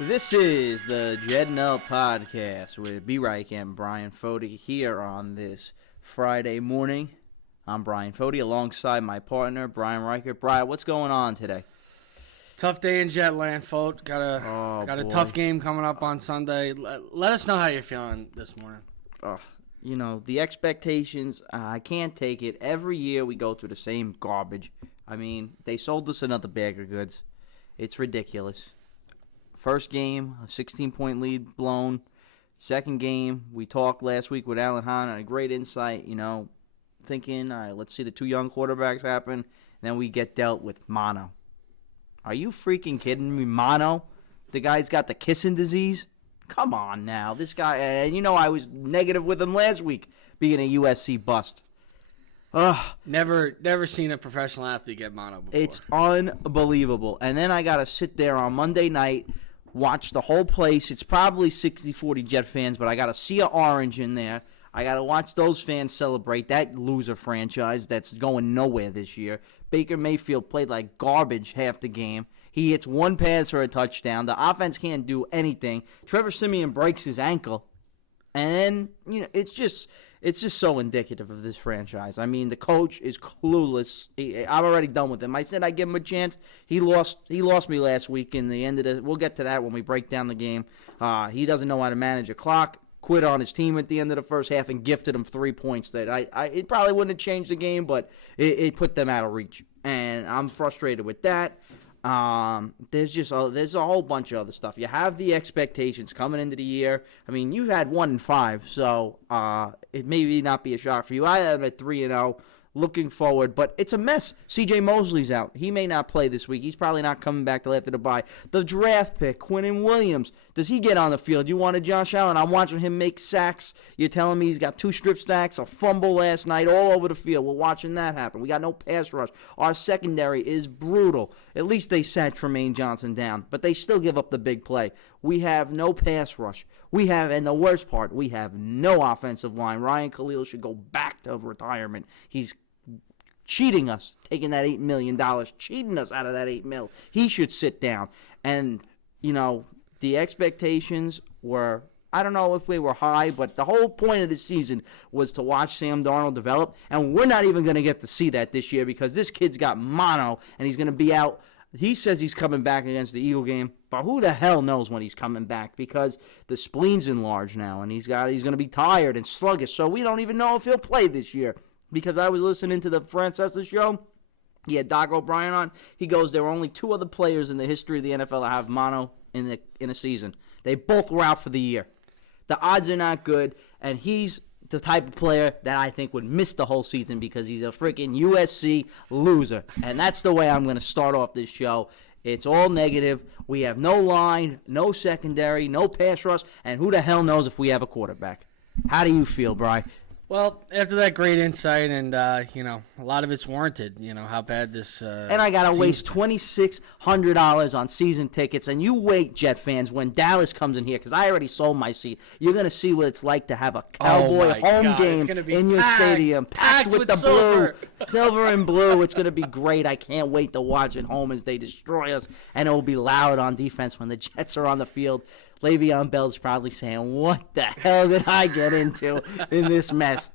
This is the Jed and L podcast with B-Reich and Bryan Foti here on this Friday morning. I'm Bryan Foti alongside my partner, Bryan Reichert. Bryan, what's going on today? Tough day in Jetland, folks. Got a tough game coming up on Sunday. Let us know how you're feeling this morning. The expectations, I can't take it. Every year we go through the same garbage. I mean, they sold us another bag of goods. It's ridiculous. First game, a 16-point lead blown. Second game, we talked last week with Alan Hahn, and a great insight, thinking, all right, let's see the two young quarterbacks happen. And then we get dealt with mono. Are you freaking kidding me? Mono? The guy's got the kissing disease? Come on now. This guy, and I was negative with him last week, being a USC bust. Ugh. Never seen a professional athlete get mono before. It's unbelievable. And then I got to sit there on Monday night, watch the whole place. It's probably 60-40 Jet fans, but I got to see an orange in there. I got to watch those fans celebrate that loser franchise that's going nowhere this year. Baker Mayfield played like garbage half the game. He hits one pass for a touchdown. The offense can't do anything. Trevor Siemian breaks his ankle. And then, it's just so indicative of this franchise. I mean, the coach is clueless. I'm already done with him. I said I'd give him a chance. He lost me last week in the end of the – we'll get to that when we break down the game. He doesn't know how to manage a clock. Quit on his team at the end of the first half and gifted him 3 points that it probably wouldn't have changed the game, but it put them out of reach. And I'm frustrated with that. There's a whole bunch of other stuff. You have the expectations coming into the year. I mean, you had 1-5, so it may not be a shock for you. I have at 3-0. Looking forward, but it's a mess. C.J. Mosley's out. He may not play this week. He's probably not coming back till after the bye. The draft pick, Quinnen Williams, does he get on the field? You wanted Josh Allen. I'm watching him make sacks. You're telling me he's got 2 strip sacks, a fumble last night, all over the field. We're watching that happen. We got no pass rush. Our secondary is brutal. At least they sat Tremaine Johnson down, but they still give up the big play. We have no pass rush. And the worst part, we have no offensive line. Ryan Khalil should go back to retirement. He's cheating us, taking that $8 million, cheating us out of that $8 million. He should sit down. And, the expectations were, I don't know if they were high, but the whole point of the season was to watch Sam Darnold develop. And we're not even going to get to see that this year because this kid's got mono and he's going to be out. He says he's coming back against the Eagle game, but who the hell knows when he's coming back because the spleen's enlarged now and he's going to be tired and sluggish. So we don't even know if he'll play this year because I was listening to the Francesa show. He had Doc O'Brien on. He goes, there were only 2 other players in the history of the NFL that have mono in a season. They both were out for the year. The odds are not good, and he's the type of player that I think would miss the whole season because he's a freaking USC loser. And that's the way I'm going to start off this show. It's all negative. We have no line, no secondary, no pass rush, and who the hell knows if we have a quarterback. How do you feel, Bryan? Well, after that great insight and, a lot of it's warranted, how bad this and I got to waste $2,600 on season tickets. And you wait, Jet fans, when Dallas comes in here, because I already sold my seat. You're going to see what it's like to have a Cowboy home game in your stadium. Packed with the silver. Silver and blue. It's going to be great. I can't wait to watch it home as they destroy us. And it will be loud on defense when the Jets are on the field. Le'Veon Bell's probably saying, what the hell did I get into in this mess?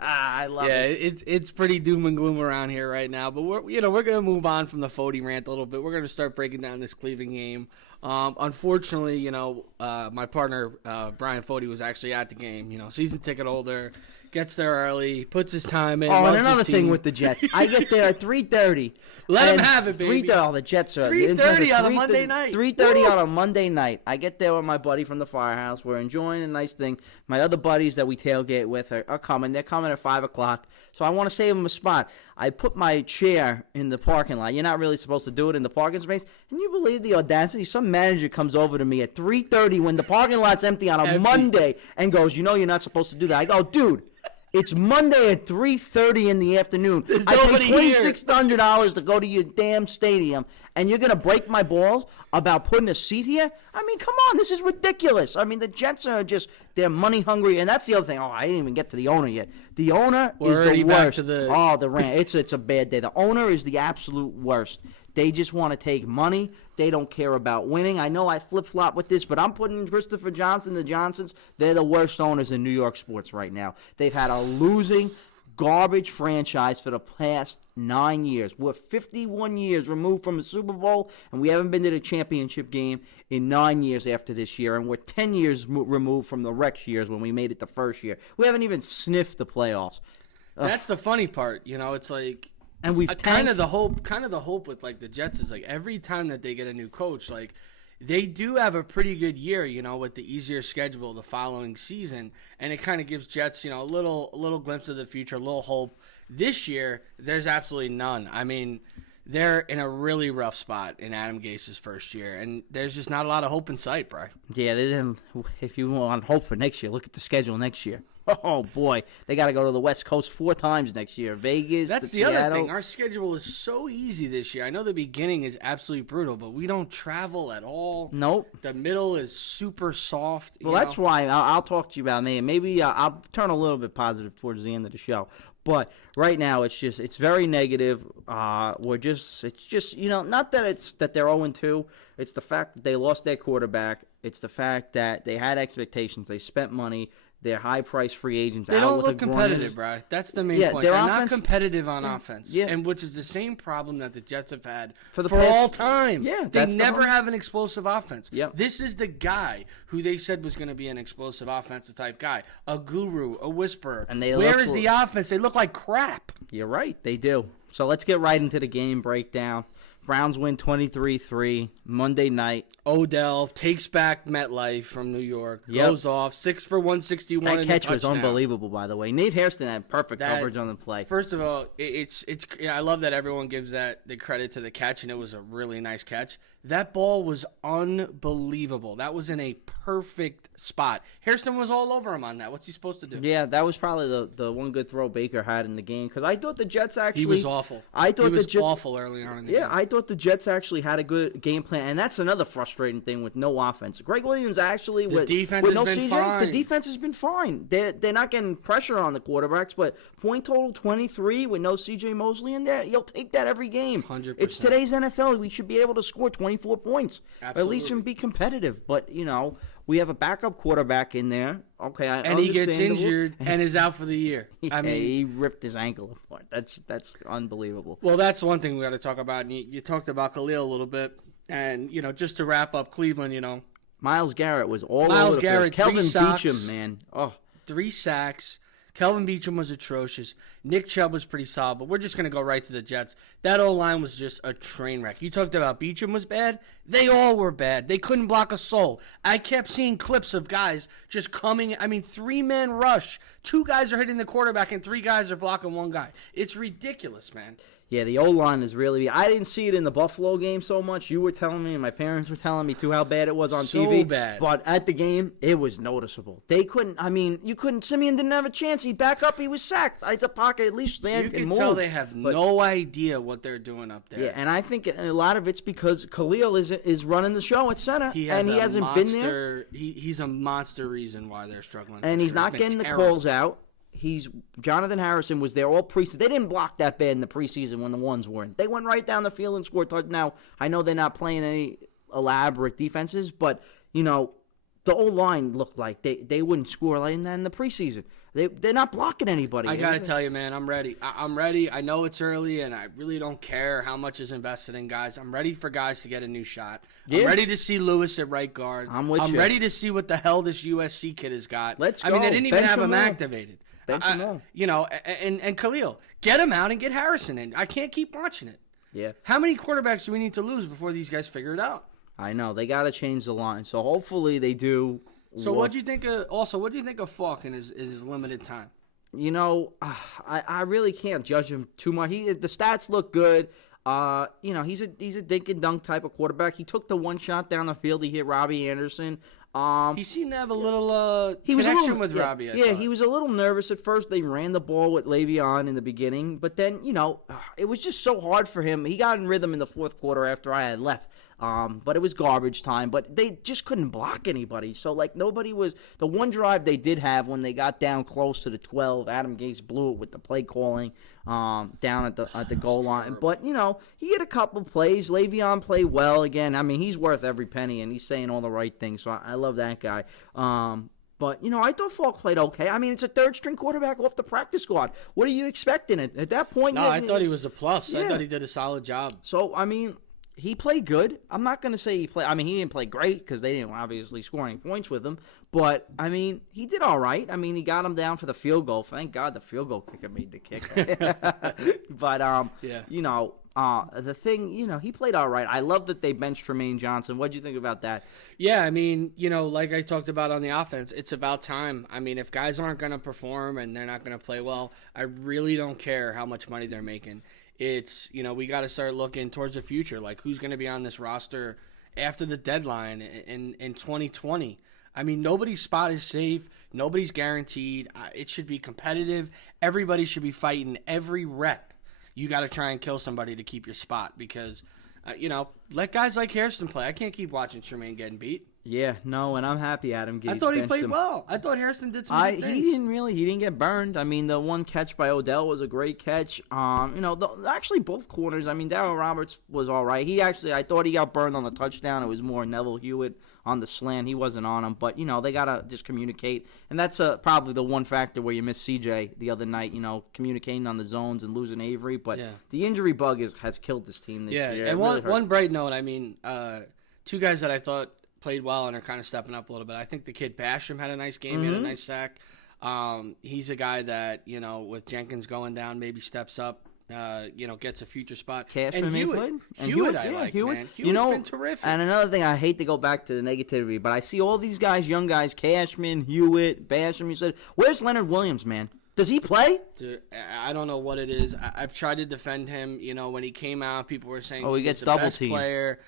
I love it. Yeah, it's pretty doom and gloom around here right now. But we're going to move on from the Foti rant a little bit. We're going to start breaking down this Cleveland game. Unfortunately, my partner, Bryan Foti, was actually at the game. Season ticket holder, gets there early, puts his time in. Oh, and another thing with the Jets. I get there at 3:30. Let him have it, baby. The Jets are 3:30 on a Monday night. 3:30 on a Monday night. I get there with my buddy from the firehouse. We're enjoying a nice thing. My other buddies that we tailgate with are coming. They're coming at 5 o'clock. So I want to save them a spot. I put my chair in the parking lot. You're not really supposed to do it in the parking space. Can you believe the audacity? Some manager comes over to me at 3:30 when the parking lot's empty on a Monday and goes, you're not supposed to do that. I go, dude. It's Monday at 3:30 in the afternoon. I paid $2,600 to go to your damn stadium, and you're going to break my balls about putting a seat here? I mean, come on. This is ridiculous. I mean, the Jets are they're money hungry, and that's the other thing. Oh, I didn't even get to the owner yet. The owner is the worst. The rant. It's a bad day. The owner is the absolute worst. They just want to take money. They don't care about winning. I know I flip-flop with this, but I'm putting Christopher Johnson, the Johnsons, they're the worst owners in New York sports right now. They've had a losing, garbage franchise for the past 9 years. We're 51 years removed from the Super Bowl, and we haven't been to the championship game in 9 years after this year, and we're 10 years removed from the Rex years when we made it the first year. We haven't even sniffed the playoffs. That's the funny part. It's like, and we've kind of the hope with like the Jets is like every time that they get a new coach, like they do have a pretty good year, with the easier schedule the following season, and it kind of gives Jets, a little glimpse of the future, a little hope. This year, there's absolutely none. I mean, they're in a really rough spot in Adam Gase's first year, and there's just not a lot of hope in sight, Bri. Yeah, if you want hope for next year, look at the schedule next year. Oh, boy. They got to go to the West Coast 4 times next year. Vegas, That's the Seattle. other thing. Our schedule is so easy this year. I know the beginning is absolutely brutal, but we don't travel at all. Nope. The middle is super soft. Well, that's why I'll talk to you about me. Maybe I'll turn a little bit positive towards the end of the show. But right now, it's very negative. It's just not that they're 0-2. It's the fact that they lost their quarterback. It's the fact that they had expectations. They spent money. They're high-priced free agents. They don't look competitive, bro. That's the main point. They're not competitive on offense, and which is the same problem that the Jets have had for all time. Yeah, they never have an explosive offense. Yep. This is the guy who they said was going to be an explosive offensive type guy, a guru, a whisperer. And where is the offense? They look like crap. You're right. They do. So let's get right into the game breakdown. Browns win 23-3 Monday night. Odell takes back MetLife from New York. Goes off 6 for 161. That catch was unbelievable, by the way. Nate Hairston had perfect coverage on the play. First of all, I love that everyone gives the credit to the catch, and it was a really nice catch. That ball was unbelievable. That was in a perfect spot. Hairston was all over him on that. What's he supposed to do? Yeah, that was probably the one good throw Baker had in the game, because I thought the Jets actually... He was awful. He was awful early on in the game. Yeah, I thought the Jets actually had a good game plan, and that's another frustrating thing with no offense. Greg Williams actually... The defense has been fine. The defense has been fine. They're not getting pressure on the quarterbacks, but point total 23 with no C.J. Mosley in there, you'll take that every game. 100%. It's today's NFL. We should be able to score 24 points. Absolutely. At least be competitive. But, we have a backup quarterback in there. Okay, and he gets injured and is out for the year. He ripped his ankle apart. That's unbelievable. Well, that's one thing we got to talk about. And you talked about Khalil a little bit, and just to wrap up Cleveland, Myles Garrett was all over the place. Kelvin Beachum, man. 3 sacks. Kelvin Beachum was atrocious. Nick Chubb was pretty solid, but we're just going to go right to the Jets. That O-line was just a train wreck. You talked about Beachum was bad. They all were bad. They couldn't block a soul. I kept seeing clips of guys just coming. 3-man rush. 2 guys are hitting the quarterback, and 3 guys are blocking 1 guy. It's ridiculous, man. Yeah, the O-line is really... I didn't see it in the Buffalo game so much. You were telling me, and my parents were telling me, too, how bad it was on TV. So bad. But at the game, it was noticeable. They couldn't... you couldn't... Simeon didn't have a chance. He'd back up. He was sacked. It's a pocket at least stand and more. You can tell they have no idea what they're doing up there. Yeah, and I think a lot of it's because Khalil is running the show at center, and he hasn't been there. He's a monster reason why they're struggling. And he's not getting the calls out. Jonathan Harrison was there all preseason. They didn't block that bad in the preseason when the ones weren't. They went right down the field and scored touchdowns. Now, I know they're not playing any elaborate defenses, but, the O-line looked like they wouldn't score like that in the preseason. They're not blocking anybody. I got to tell you, man, I'm ready. I'm ready. I know it's early, and I really don't care how much is invested in guys. I'm ready for guys to get a new shot. Yeah. I'm ready to see Lewis at right guard. I'm ready to see what the hell this USC kid has got. Let's go. They didn't even have him activated. And Khalil, get him out and get Harrison in. I can't keep watching it. Yeah. How many quarterbacks do we need to lose before these guys figure it out? I know. They got to change the line. So hopefully they do. So what do you think of Falk in his limited time? I really can't judge him too much. The stats look good. He's a dink and dunk type of quarterback. He took the one shot down the field. He hit Robbie Anderson. He seemed to have a little connection with Robbie. Yeah, he was a little nervous at first. They ran the ball with Le'Veon in the beginning, but then it was just so hard for him. He got in rhythm in the fourth quarter after I had left. But it was garbage time. But they just couldn't block anybody. So, like, nobody was – the one drive they did have when they got down close to the 12, Adam Gase blew it with the play calling down at the goal line. But, you know, he had a couple plays. Le'Veon played well again. I mean, he's worth every penny, and he's saying all the right things. So I love that guy. But, you know, I thought Falk played okay. I mean, it's a third-string quarterback off the practice squad. What are you expecting at that point? No, I thought he was a plus. Yeah. I thought he did a solid job. So, I mean, he played good. I'm not going to say he played – I mean, he didn't play great because they didn't obviously score any points with him. But, I mean, he did all right. I mean, he got him down for the field goal. Thank God the field goal kicker made the kick. But, yeah. you know – the thing, you know, he played all right. I love that they benched Tremaine Johnson. What do you think about that? Yeah, I mean, you know, like I talked about on the offense, it's about time. I mean, if guys aren't going to perform and they're not going to play well, I really don't care how much money they're making. It's, you know, we got to start looking towards the future, like who's going to be on this roster after the deadline in 2020. I mean, nobody's spot is safe. Nobody's guaranteed. It should be competitive. Everybody should be fighting every rep. You got to try and kill somebody to keep your spot because, you know, let guys like Hairston play. I can't keep watching Tremaine getting beat. Yeah, no, and I'm happy Adam Gase I thought he benched played him. well. I thought Hairston did some good things. He didn't get burned. I mean, the one catch by Odell was a great catch. You know, actually both corners. I mean, Darryl Roberts was all right. I thought he got burned on the touchdown. It was more Neville Hewitt on the slant. He wasn't on him. But, you know, they got to just communicate. And that's probably the one factor where you missed CJ the other night, you know, communicating on the zones and losing Avery. But the injury bug has killed this team this year. And one bright note, I mean, two guys that I thought played well and are kind of stepping up a little bit. I think the kid Basham had a nice game. He had a nice sack. He's a guy that, you know, with Jenkins going down, maybe steps up. You know, gets a future spot. Cashman and Hewitt, played. And Hewitt, I like, Hewitt. man. Hewitt's you know, been terrific. And another thing, I hate to go back to the negativity, but I see all these guys, young guys, Cashman, Hewitt, Basham. You said, where's Leonard Williams, man? Does he play? Dude, I don't know what it is. I've tried to defend him. You know, when he came out, people were saying he gets was the double best teamed. player.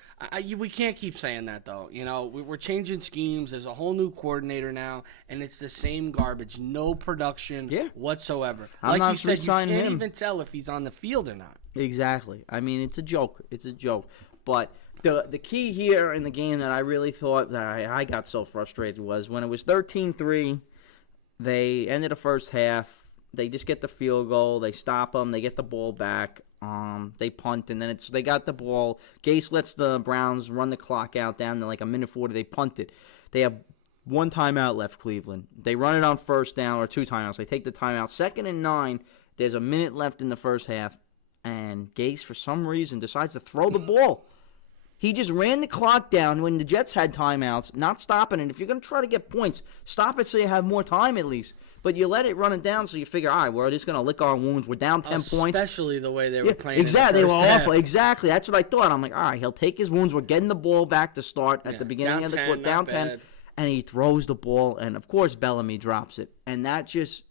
We can't keep saying that, though. You know, we're changing schemes. There's a whole new coordinator now, and it's the same garbage. No production whatsoever. I'm not you said, you can't him. even tell if he's on the field or not. Exactly. I mean, it's a joke. It's a joke. But the key here in the game that I really thought that I got so frustrated was when it was 13-3, they ended the first half. They just get the field goal. They stop them. They get the ball back. They punt, and then they got the ball. Gase lets the Browns run the clock out down to like a minute 40. They punt it. They have one timeout left, Cleveland. They run it on first down, or two timeouts. They take the timeout. 2nd and 9. There's a minute left in the first half, and Gase, for some reason, decides to throw the ball. He just ran the clock down when the Jets had timeouts, not stopping it. If you're going to try to get points, stop it so you have more time at least. But you let it run it down so you figure, all right, we're just going to lick our wounds. We're down 10 points. Especially the way they were playing. Exactly. In the They were first half. awful. Exactly. That's what I thought. I'm like, all right, he'll take his wounds. We're getting the ball back to start at the beginning of the quarter. Down 10. And he throws the ball. And, of course, Bellamy drops it. And that just...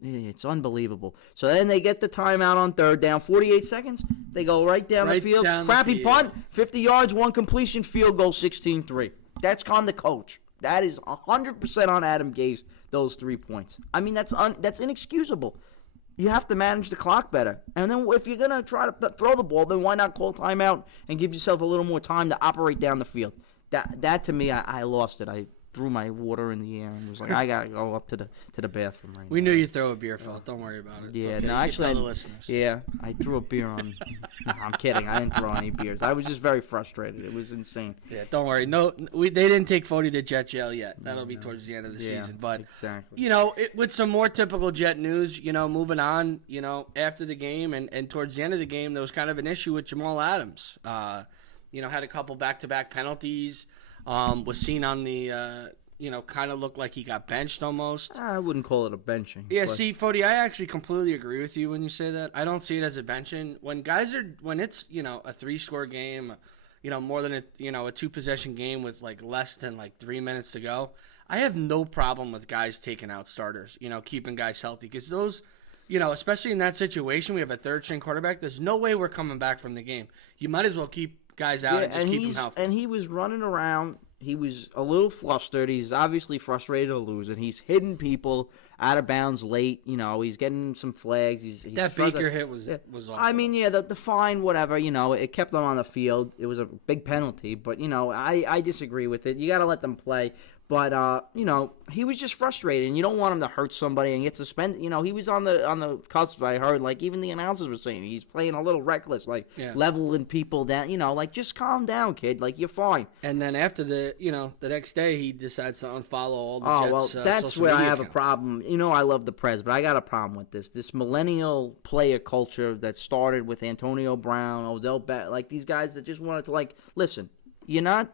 it's unbelievable. So then they get the timeout on third down, 48 seconds. They go right down the field. Crappy punt, 50 yards, one completion, field goal, 16-3. That's on the coach. That is 100% on Adam Gase, those 3 points. I mean, that's inexcusable. You have to manage the clock better. And then if you're going to try to throw the ball, then why not call timeout and give yourself a little more time to operate down the field? That to me, I lost it. I threw my water in the air and was like, I gotta go up to the bathroom right now. We knew you'd throw a beer, Phil. Don't worry about it. Yeah, okay. no, actually, tell the listeners. Yeah, I threw a beer on. No, I'm kidding. I didn't throw any beers. I was just very frustrated. It was insane. Yeah, don't worry. No, they didn't take Foti to Jet jail yet. That'll be towards the end of the season. But exactly. You know, with some more typical Jet news, you know, moving on. You know, after the game and towards the end of the game, there was kind of an issue with Jamal Adams. You know, had a couple back-to-back penalties. Was seen on the. You know, kind of looked like he got benched almost. I wouldn't call it a benching. Yeah, see, Foti, I actually completely agree with you when you say that. I don't see it as a benching. When it's, you know, a 3-score game, you know, more than a 2-possession game with like less than like 3 minutes to go, I have no problem with guys taking out starters, you know, keeping guys healthy. Because those, you know, especially in that situation, we have a third-string quarterback. There's no way we're coming back from the game. You might as well keep guys out and just keep them healthy. And he was running around he was a little flustered. He's obviously frustrated to lose, and he's hitting people out of bounds late. He's getting some flags. He's that Baker hit was awful. I mean, yeah, the fine, whatever. It kept them on the field. It was a big penalty, but I disagree with it. You got to let them play. But he was just frustrated, and you don't want him to hurt somebody and get suspended. He was on the cusp. I heard, like, even the announcers were saying he's playing a little reckless, like leveling people down. Like, just calm down, kid. Like, you're fine. And then after the next day, he decides to unfollow all the Jets. Well, that's where I have a problem. I love the Prez, but I got a problem with this. This millennial player culture that started with Antonio Brown, Odell Beckham, like these guys that just wanted to, like, listen. You're not,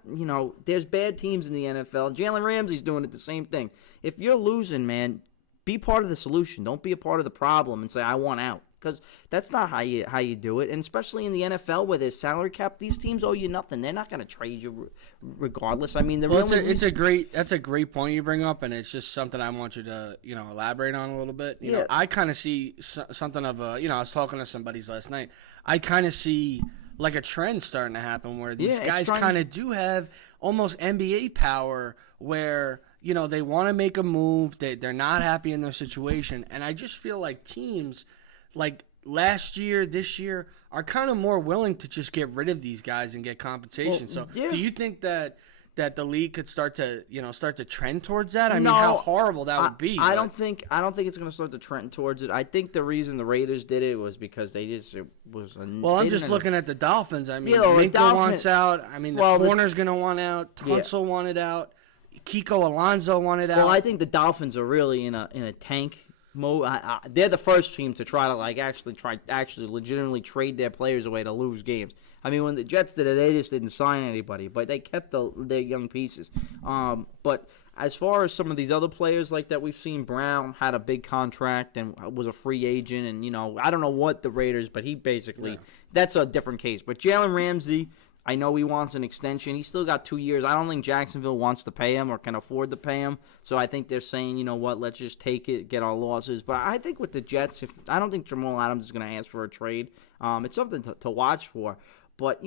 there's bad teams in the NFL. Jalen Ramsey's doing it the same thing. If you're losing, man, be part of the solution. Don't be a part of the problem and say, I want out. Because that's not how you do it. And especially in the NFL where there's salary cap, these teams owe you nothing. They're not going to trade you regardless. I mean, that's a great point you bring up, and it's just something I want you to, elaborate on a little bit. You know, I kind of see something of a, I was talking to somebody last night. I kind of see like a trend starting to happen where these guys kind of do have almost NBA power where, they want to make a move. They're not happy in their situation. And I just feel like teams like last year, this year are kind of more willing to just get rid of these guys and get compensation. Do you think that the league could start to trend towards that? I mean, how horrible that would be. I don't think it's going to start to trend towards it. I think the reason the Raiders did it was because I'm just looking at the Dolphins. I mean, Minka wants out. I mean, the corner's going to want out. Tunsil wanted out. Kiko Alonso wanted out. Well, I think the Dolphins are really in a tank mode. They're the first team to try to actually legitimately trade their players away to lose games. I mean, when the Jets did it, they just didn't sign anybody, but they kept their young pieces. But as far as some of these other players like that we've seen, Brown had a big contract and was a free agent, and I don't know what the Raiders, but he basically that's a different case. But Jalen Ramsey, I know he wants an extension. He's still got 2 years. I don't think Jacksonville wants to pay him or can afford to pay him. So I think they're saying, you know what, let's just take it, get our losses. But I think with the Jets, I don't think Jamal Adams is going to ask for a trade. It's something to watch for. But,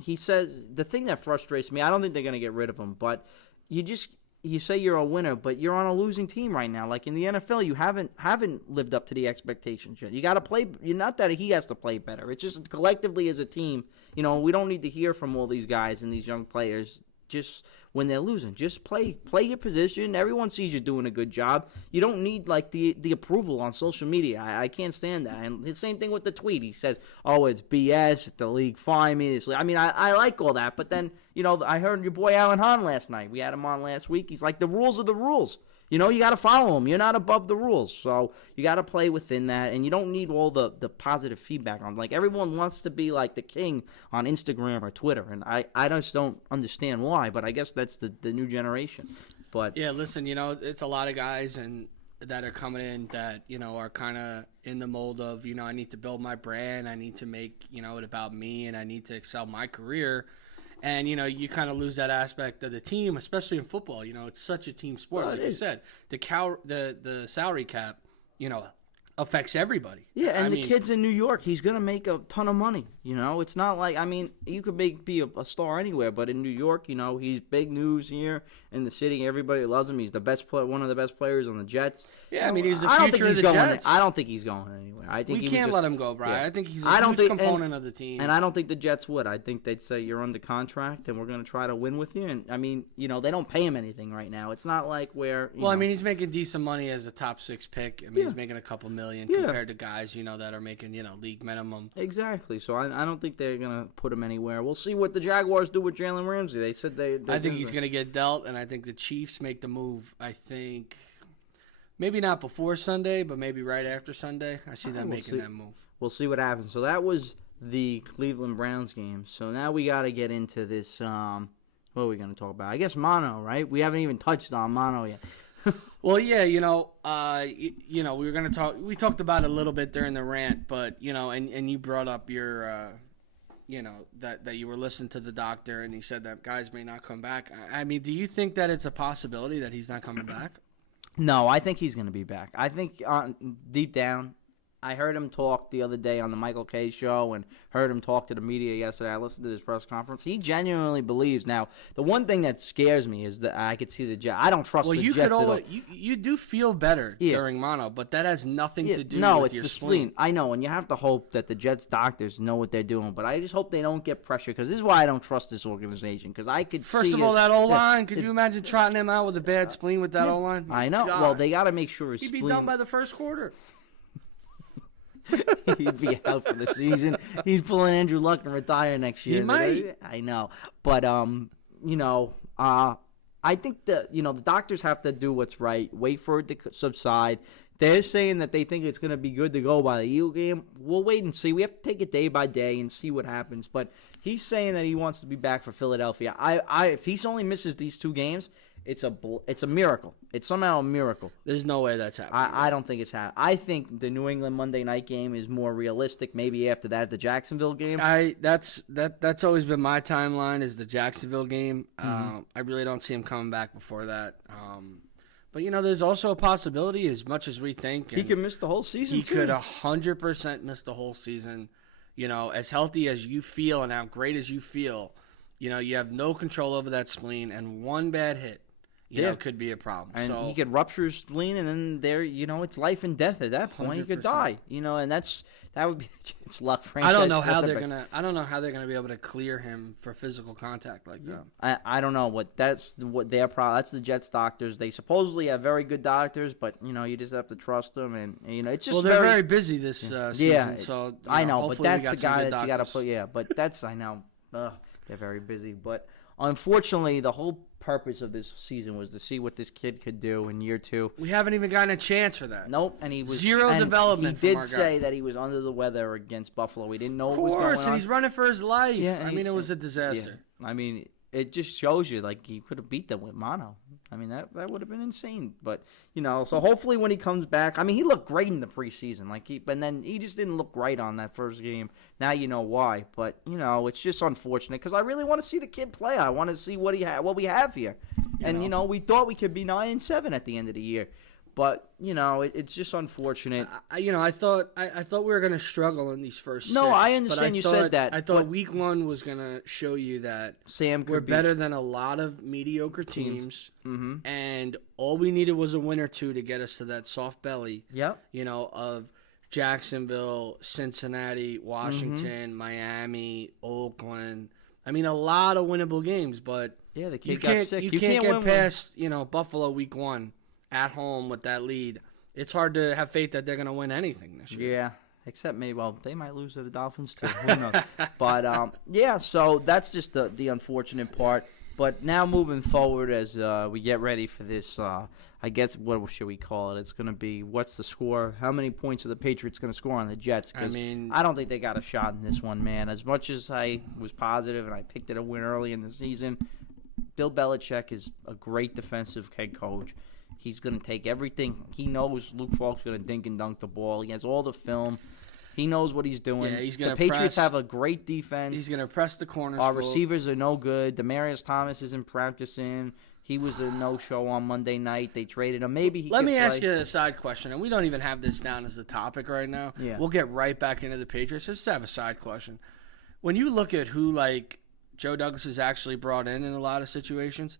he says the thing that frustrates me, I don't think they're going to get rid of him. But you say you're a winner, but you're on a losing team right now. Like in the NFL, you haven't lived up to the expectations yet. You got to play. Not that he has to play better. It's just collectively as a team. We don't need to hear from all these guys and these young players just when they're losing. Just play your position. Everyone sees you doing a good job. You don't need like the approval on social media. I can't stand that. And the same thing with the tweet. He says, "Oh, it's BS. The league fined me." I mean, I like all that, but then I heard your boy Alan Hahn last night. We had him on last week. He's like, the rules are the rules. You got to follow them. You're not above the rules. So you got to play within that, and you don't need all the positive feedback on. Like, everyone wants to be like the king on Instagram or Twitter, and I just don't understand why, but I guess that's the new generation. But yeah, listen, it's a lot of guys that are coming in that, are kind of in the mold of, I need to build my brand, I need to make, it about me, and I need to excel my career. And, you kind of lose that aspect of the team, especially in football. It's such a team sport. Like you said, the salary cap, affects everybody. Yeah, and the kid's in New York. He's going to make a ton of money. It's not like, you could be a star anywhere, but in New York, he's big news here in the city. Everybody loves him. He's the best one of the best players on the Jets. Yeah, he's the future of the Jets. I don't think he's going anywhere. I think we can't let him go, Brian. Yeah. I think he's a huge component of the team. And I don't think the Jets would. I think they'd say, you're under contract, and we're going to try to win with you. And, they don't pay him anything right now. It's not like where, he's making decent money as a top 6 pick. He's making a couple million compared to guys, that are making, league minimum. Exactly. So I don't think they're going to put him anywhere. We'll see what the Jaguars do with Jalen Ramsey. They said I think he's going to get dealt, and I think the Chiefs make the move. I think maybe not before Sunday, but maybe right after Sunday. I see them making that move. We'll see what happens. So that was the Cleveland Browns game. So now we got to get into this. What are we going to talk about? I guess mono, right? We haven't even touched on mono yet. Well, yeah, we were going to talk. We talked about it a little bit during the rant, but and you brought up your, that you were listening to the doctor, and he said that guys may not come back. I mean, do you think that it's a possibility that he's not coming back? No, I think he's going to be back. I think deep down, I heard him talk the other day on the Michael Kay show and heard him talk to the media yesterday. I listened to his press conference. He genuinely believes. Now, the one thing that scares me is that I could see the Jets. I don't trust the Jets at all. You do feel better during mono, but that has nothing to do with your spleen. No, it's the spleen. I know, and you have to hope that the Jets doctors know what they're doing, but I just hope they don't get pressure, because this is why I don't trust this organization, because I could First of all, that O-line, could you imagine trotting him out with a bad spleen with that O-line? I know. God. Well, they got to make sure his He'd spleen... be done by the first quarter. He'd be out for the season. He'd pull an Andrew Luck and retire next year. He might. I know. But, I think that, the doctors have to do what's right, wait for it to subside. They're saying that they think it's going to be good to go by the Eagle game. We'll wait and see. We have to take it day by day and see what happens. But he's saying that he wants to be back for Philadelphia. If he only misses these 2 games, it's a miracle. It's somehow a miracle. There's no way that's happening. I don't think it's happening. I think the New England Monday night game is more realistic. Maybe after that, the Jacksonville game. That's always been my timeline, is the Jacksonville game. I really don't see him coming back before that. But there's also a possibility, as much as we think, he could miss the whole season. He could 100% miss the whole season. As healthy as you feel and how great as you feel, you have no control over that spleen, and one bad hit. Could be a problem. And so he could rupture his spleen, and then it's life and death at that point. 100%. He could die. And that would be it's luck. I don't know how they're gonna be able to clear him for physical contact like that. I don't know that's their problem. That's the Jets doctors. They supposedly have very good doctors, but you just have to trust them. And it's just they're very busy this season. So I know, but that's the guy that you got to put. Yeah, but that's I know. They're very busy, but unfortunately, the whole purpose of this season was to see what this kid could do in year 2. We haven't even gotten a chance for that. Nope, and he was zero development. He did say that he was under the weather against Buffalo. We didn't know what was going on. Of course, and he's running for his life. Yeah, it was a disaster. Yeah. It just shows you, he could have beat them with mono. That would have been insane. But, so hopefully when he comes back, he looked great in the preseason. But then he just didn't look right on that first game. Now you know why. But, it's just unfortunate, because I really want to see the kid play. I want to see what we have here. We thought we could be 9-7 at the end of the year. But, it's just unfortunate. I thought we were going to struggle in these first 6. No, I understand you said that. I thought week 1 was going to show you that we're better than a lot of mediocre teams. Mm-hmm. And all we needed was a win or 2 to get us to that soft belly. Yep. Of Jacksonville, Cincinnati, Washington, Miami, Oakland. A lot of winnable games, but yeah, the kid got sick. You can't get past, Buffalo week 1 at home with that lead. It's hard to have faith that they're going to win anything this year. Yeah, except maybe, they might lose to the Dolphins too. Who knows? But, so that's just the unfortunate part. But now moving forward as we get ready for this, I guess, what should we call it? It's going to be, what's the score? How many points are the Patriots going to score on the Jets? Because I don't think they got a shot in this one, man. As much as I was positive and I picked it a win early in the season, Bill Belichick is a great defensive head coach. He's going to take everything. He knows Luke Falk's going to dink and dunk the ball. He has all the film. He knows what he's doing. Yeah, the Patriots have a great defense. He's going to press the corners. Our receivers are no good. Demarius Thomas isn't practicing. He was a no-show on Monday night. They traded him. Maybe he Let me ask you a side question, and we don't even have this down as a topic right now. Yeah. We'll get right back into the Patriots. Just to have a side question. When you look at who, Joe Douglas has actually brought in a lot of situations,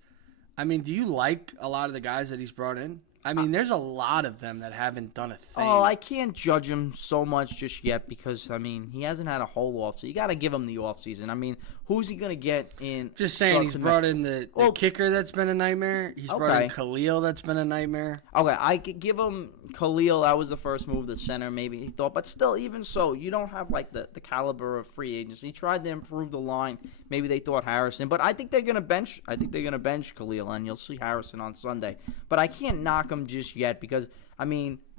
do you like a lot of the guys that he's brought in? There's a lot of them that haven't done a thing. Oh, I can't judge him so much just yet because, he hasn't had a whole off. So you got to give him the off season. Who's he going to get in? Just saying, he's brought in the kicker that's been a nightmare. He's brought in Khalil that's been a nightmare. Okay, I could give him Khalil. That was the first move, the center, maybe he thought. But still, even so, you don't have, the caliber of free agents. He tried to improve the line. Maybe they thought Harrison. But I think they're going to bench. I think they're going to bench Khalil, and you'll see Harrison on Sunday. But I can't knock him just yet because,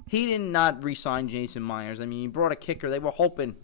he did not re-sign Jason Myers. He brought a kicker. They were hoping,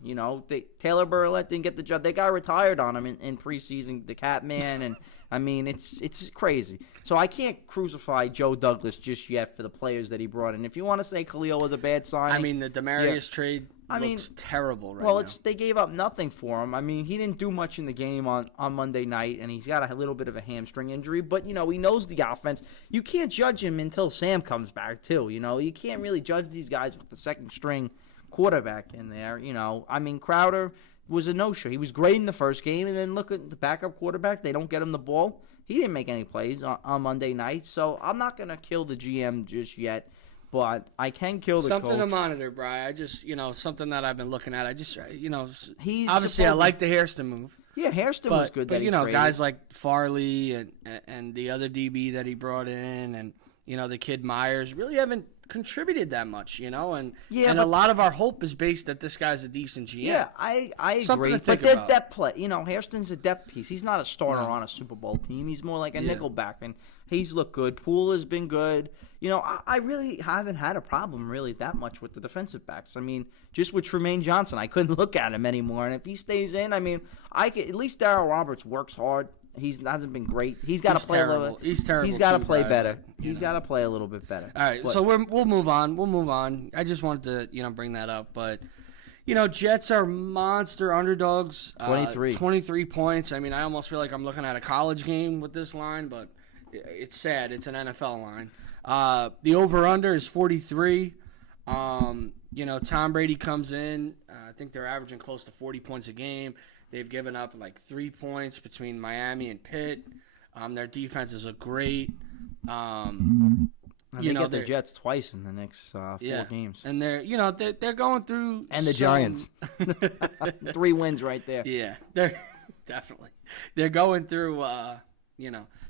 Taylor Burlett didn't get the job. They got retired on him in preseason, the Catman, and, it's crazy. So I can't crucify Joe Douglas just yet for the players that he brought in. If you want to say Khalil was a bad signing. The Demarius trade looks terrible right now. They gave up nothing for him. He didn't do much in the game on Monday night, and he's got a little bit of a hamstring injury. But, he knows the offense. You can't judge him until Sam comes back, too. You can't really judge these guys with the second-string quarterback in there. I mean, Crowder was a no-show. He was great in the first game, and then look at the backup quarterback. They don't get him the ball. He didn't make any plays on Monday night, so I'm not going to kill the GM just yet, but I can kill the something coach. to monitor, Brian. I just, something that I've been looking at. I just, He's obviously I like the Hairston move. Yeah, Hairston was good. But that he traded. guys like Farley and the other DB that he brought in, and the kid Myers really haven't contributed that much, and a lot of our hope is based that this guy's a decent GM. Yeah, I Something agree. to think But about. depth play, Hairston's a depth piece. He's not a starter on a Super Bowl team. He's more like a nickelback, and he's looked good. Poole has been good. I really haven't had a problem really that much with the defensive backs. I mean, just with Tremaine Johnson, I couldn't look at him anymore. And if he stays in, I mean, at least Darryl Roberts works hard. He hasn't been great. He's got to play a little. He's terrible. He's got to play Brian, better. but, He's got to play a little bit better. All right, so we'll move on. We'll move on. I just wanted to bring that up, but Jets are monster underdogs. 23 points. I mean, I almost feel like I'm looking at a college game with this line, but it's sad. It's an NFL line. The over/under is 43. Tom Brady comes in. I think they're averaging close to 40 points a game. They've given up like 3 points between Miami and Pitt. Their defenses are great. They get the Jets twice in the next 4 games, and they're going through the Giants. 3 wins right there. Yeah, they're definitely they're going through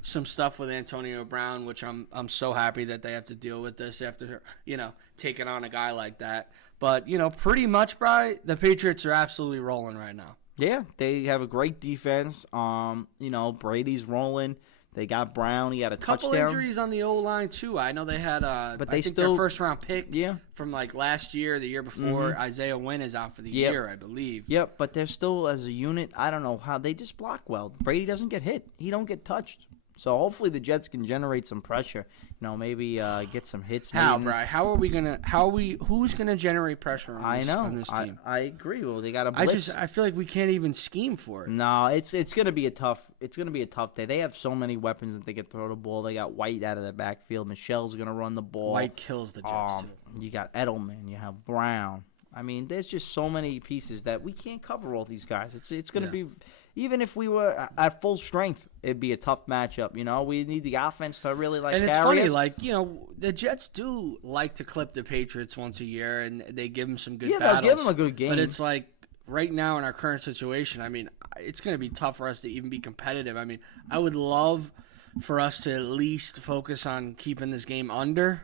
some stuff with Antonio Brown, which I'm so happy that they have to deal with this after taking on a guy like that. But pretty much, Brian, the Patriots are absolutely rolling right now. Yeah, they have a great defense. Brady's rolling. They got Brown. He had a couple touchdown. Injuries on the O-line too. I know they had but I think their first round pick from like last year, the year before. Mm-hmm. Isaiah Wynn is out for the year, I believe. Yep, but they're still as a unit. I don't know how they just block well. Brady doesn't get hit. He don't get touched. So hopefully the Jets can generate some pressure. Maybe get some hits. How, Brian? Who's gonna generate pressure on this team? I agree. Well, they got a blitz. I feel like we can't even scheme for it. No, it's gonna be a tough day. They have so many weapons that they can throw the ball. They got White out of the backfield. Michelle's gonna run the ball. White kills the Jets too. You got Edelman. You have Brown. I mean, there's just so many pieces that we can't cover all these guys. It's gonna be. Even if we were at full strength, it'd be a tough matchup. We need the offense to really and it's carry funny, us. the Jets do like to clip the Patriots once a year, and they give them some good battles. battles. They'll give them a good game. But it's like right now in our current situation, I mean, it's going to be tough for us to even be competitive. I mean, I would love for us to at least focus on keeping this game under.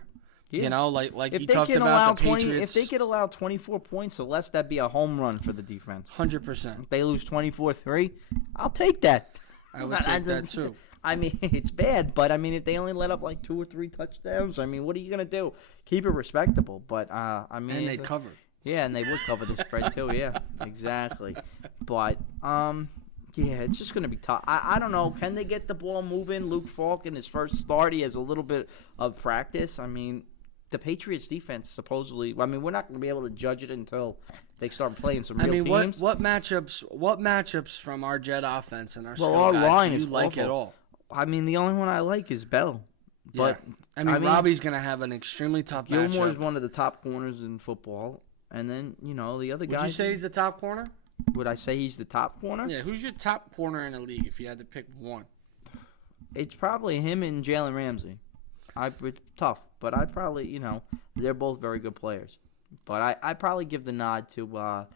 Yeah. Like if you they talked can about allow the Patriots. If they could allow 24 points or less, that'd be a home run for the defense. 100%. If they lose 24-3, I'll take that. I would take that too. I mean, it's bad, but I mean, if they only let up like 2 or 3 touchdowns, I mean, what are you gonna do? Keep it respectable. But I mean, and they covered. Yeah, and they would cover the spread too. Yeah, exactly. But yeah, it's just going to be tough. I don't know. Can they get the ball moving? Luke Falk in his first start, he has a little bit of practice. I mean, the Patriots defense supposedly. I mean, we're not going to be able to judge it until they start playing some real teams. What matchups from our Jet offense and our our guys line do you is like awful. at all? I mean, the only one I like is Bell. But I mean, Robbie's going to have an extremely tough matchup. Gilmore is one of the top corners in football, and then the other guys. Would you say he's the top corner? Would I say he's the top corner? Yeah. Who's your top corner in the league if you had to pick one? It's probably him and Jalen Ramsey. It's tough, but I'd probably, they're both very good players. But I'd probably give the nod to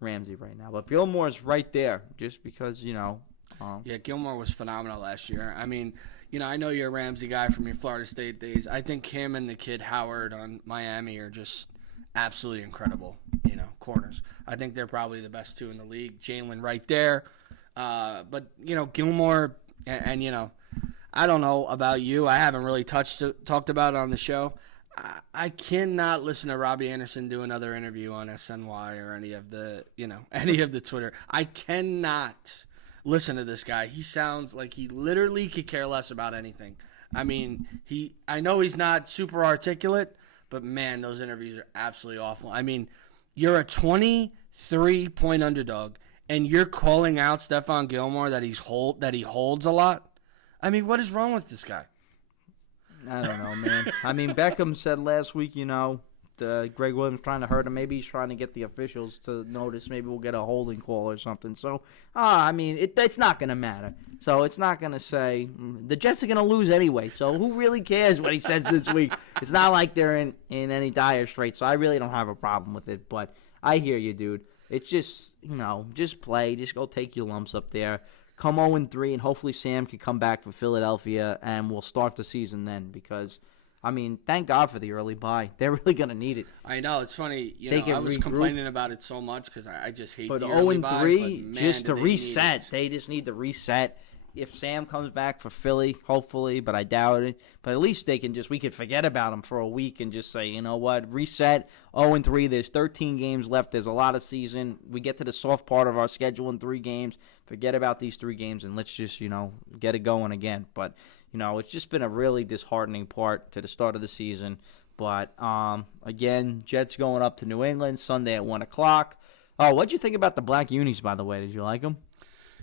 Ramsey right now. But Gilmore's right there just because, Yeah, Gilmore was phenomenal last year. I mean, I know you're a Ramsey guy from your Florida State days. I think him and the kid Howard on Miami are just absolutely incredible, corners. I think they're probably the best 2 in the league. Jalen right there. But, Gilmore and I don't know about you. I haven't really talked about it on the show. I cannot listen to Robbie Anderson do another interview on SNY or any of the Twitter. I cannot listen to this guy. He sounds like he literally could care less about anything. I mean, I know he's not super articulate, but man, those interviews are absolutely awful. I mean, you're a 23-point underdog, and you're calling out Stephon Gilmore that he holds a lot. I mean, what is wrong with this guy? I don't know, man. I mean, Beckham said last week, Greg Williams trying to hurt him. Maybe he's trying to get the officials to notice. Maybe we'll get a holding call or something. So, I mean, it's not going to matter. So it's not going to say the Jets are going to lose anyway. So who really cares what he says this week? It's not like they're in any dire straits. So I really don't have a problem with it. But I hear you, dude. It's just, just play. Just go take your lumps up there. Come 0-3, and hopefully Sam can come back for Philadelphia, and we'll start the season then because, I mean, thank God for the early bye. They're really going to need it. I know. It's funny. I was complaining about it so much because I just hate the early bye. But 0-3, just to reset. They just need to reset. If Sam comes back for Philly, hopefully, but I doubt it. But at least we could forget about him for a week and just say, you know what, reset, 0-3. There's 13 games left. There's a lot of season. We get to the soft part of our schedule in 3 games. Forget about these 3 games and let's just, get it going again. But, it's just been a really disheartening part to the start of the season. But, again, Jets going up to New England Sunday at 1 o'clock. Oh, what'd you think about the black unis, by the way? Did you like them?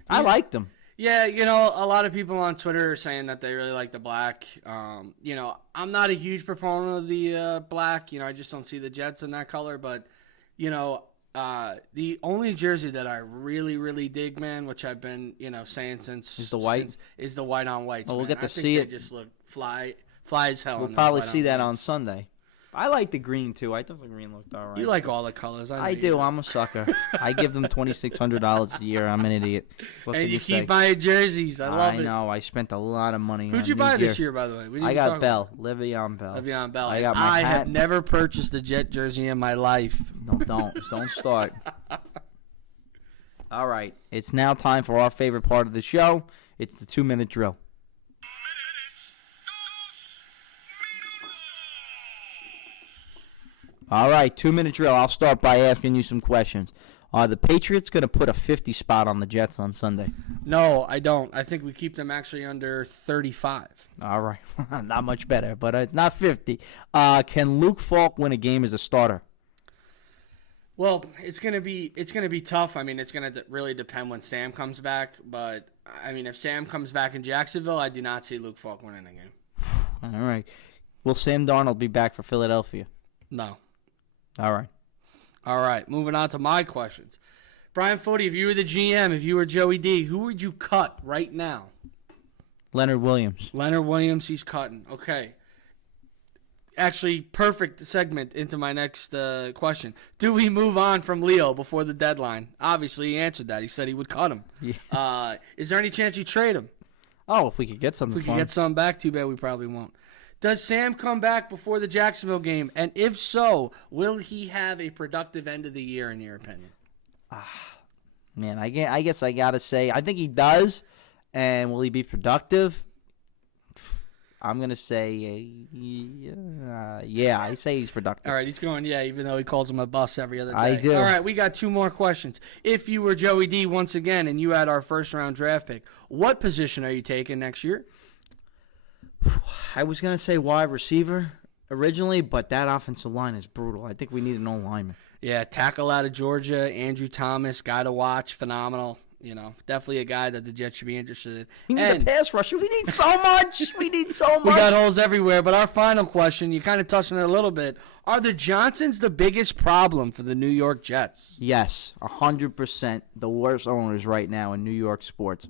I liked them. Yeah, a lot of people on Twitter are saying that they really like the black. I'm not a huge proponent of the black. I just don't see the Jets in that color. But, the only jersey that I really, really dig, man, which I've been, saying since is the white, is the white on whites. Well, we'll get to see it. They just look fly as hell. We'll probably see that on Sunday. I like the green, too. I thought the green looked all right. You like all the colors. I do. I'm a sucker. I give them $2,600 a year. I'm an idiot. And you keep buying jerseys. I love it. I know. I spent a lot of money Who'd you buy this year, by the way? I got Bell. Le'Veon Bell. Le'Veon Bell. I got my hat. have never purchased a Jet jersey in my life. No, don't start. All right. It's now time for our favorite part of the show. It's the 2-minute drill. All right, 2-minute drill. I'll start by asking you some questions. Are the Patriots going to put a 50 spot on the Jets on Sunday? No, I don't. I think we keep them actually under 35. All right. Not much better, but it's not 50. Can Luke Falk win a game as a starter? Well, it's gonna be tough. I mean, it's gonna really depend when Sam comes back. But I mean, if Sam comes back in Jacksonville, I do not see Luke Falk winning a game. All right. Will Sam Darnold be back for Philadelphia? No. All right. Moving on to my questions. Bryan Foti, if you were the GM, if you were Joey D, who would you cut right now? Leonard Williams. Leonard Williams, he's cutting. Okay. Actually, perfect segment into my next question. Do we move on from Leo before the deadline? Obviously, he answered that. He said he would cut him. Yeah. Is there any chance you trade him? Oh, if we could get something. If we could get something back, too bad we probably won't. Does Sam come back before the Jacksonville game? And if so, will he have a productive end of the year, in your opinion? Man, I guess I got to say, I think he does. And will he be productive? I'm going to say, yeah, I say he's productive. All right, he's going, yeah, even though he calls him a bus every other day. I do. All right, we got 2 more questions. If you were Joey D once again and you had our first-round draft pick, what position are you taking next year? I was going to say wide receiver originally, but that offensive line is brutal. I think we need an O-lineman. Yeah, tackle out of Georgia, Andrew Thomas, guy to watch, phenomenal. Definitely a guy that the Jets should be interested in. We need a pass rusher. We need so much. We got holes everywhere. But our final question, you kind of touched on it a little bit. Are the Johnsons the biggest problem for the New York Jets? Yes, 100% the worst owners right now in New York sports.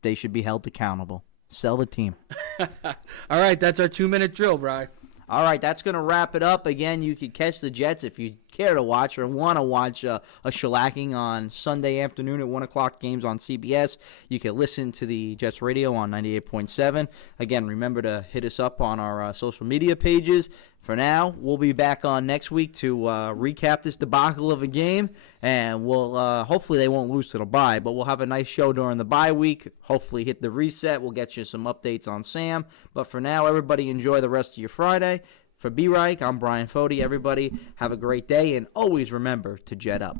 They should be held accountable. Sell the team. All right, that's our 2-minute drill, Bryan. All right, that's going to wrap it up. Again, you could catch the Jets if you care to watch or want to watch a shellacking on Sunday afternoon at 1 o'clock games on CBS. You can listen to the Jets radio on 98.7. Again, remember to hit us up on our social media pages. For now, we'll be back on next week to recap this debacle of a game, and we'll hopefully they won't lose to the bye, but we'll have a nice show during the bye week. Hopefully hit the reset. We'll get you some updates on Sam. But for now, everybody enjoy the rest of your Friday. For B-Reich, I'm Bryan Foti. Everybody have a great day, and always remember to jet up.